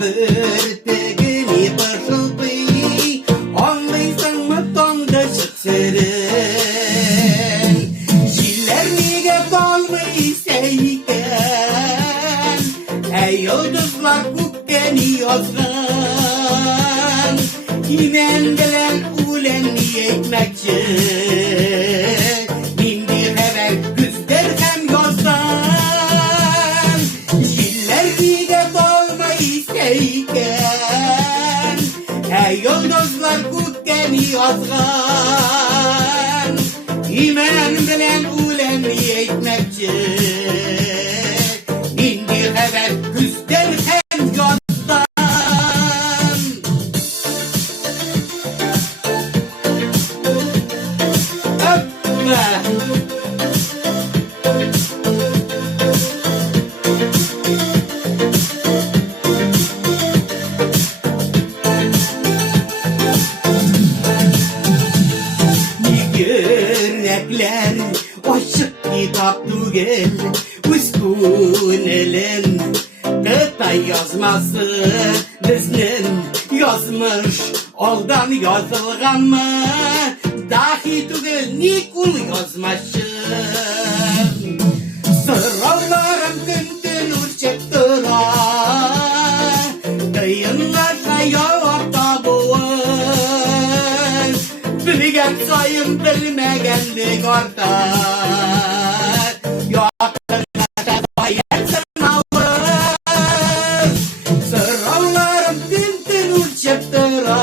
börtegini başıldı, anlaysan mı tonda çıksırın. Şiller nige dolmayı seyken, ey yıldızlar kukkeni yazgan. İmen bilen ulen yetmekçi, indi haber güzler hem yazdan. Şiller nige dolmayı seyken, ey yıldızlar kukkeni yazgan. İmen bilen ulen yetmekçi, indi haber güzler hem yazdan. Yürekler açık kitap tugel, uskunelen Kıtay yazması biznin yazmış, oldan yazılgan mı? Dahi tugel nikul yazmışım. Sıralarım güntün uçup dura, dayınlarsa yavak tabuğun. Bilgen sayın bilmegenlik ortak, yakınlarda bayan sınavın. Sıralarım güntün uçup dura,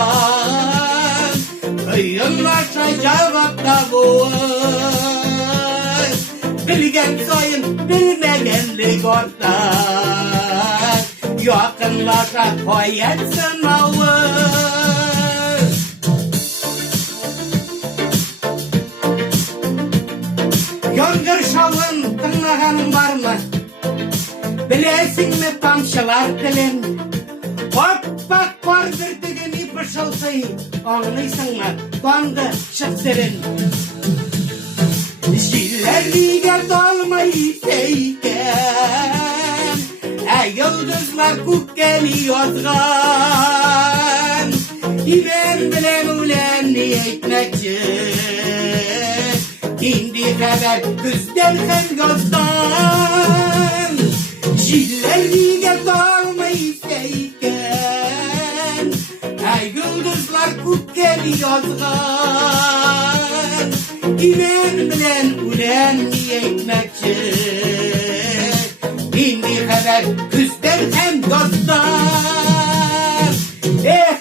dayınlarsa yavak tabuğun. Bilgen sayın bilmegenlik ortak, yakınlarda bayan sınavın. Yongır şavın tırnağın var mı? Bilesin mi tamşılar dilin? Hoppak vardır digini pışıltı, anlıyorsun mu? Dondu şıksırın. Şiller lige dolmayı seyken, ey yıldızlar kukkeni yazgan. İmen bilen ulen niyetmekçi, indi haber güzden hem yazdan. Şiller lige dolmayı seyken, ey yıldızlar kukkeni yazgan. İmen bilen ulen niyetmekçi, indi haber güzden hem yazdan.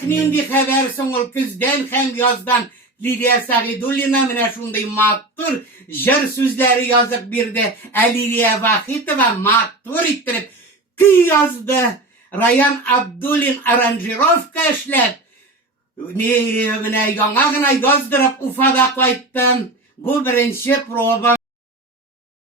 Nindi haber soňul güzden hem yazdan. Lidia Sagidulina mine şunday mattur jır sözleri yazıp birde Lidia Vahitova mattur ittirip köy yazdı. Rayan Abdulin aranjirovka işlep mine yaňa gına yazdırıp Ufada koýtdym. Bu birinçi proba.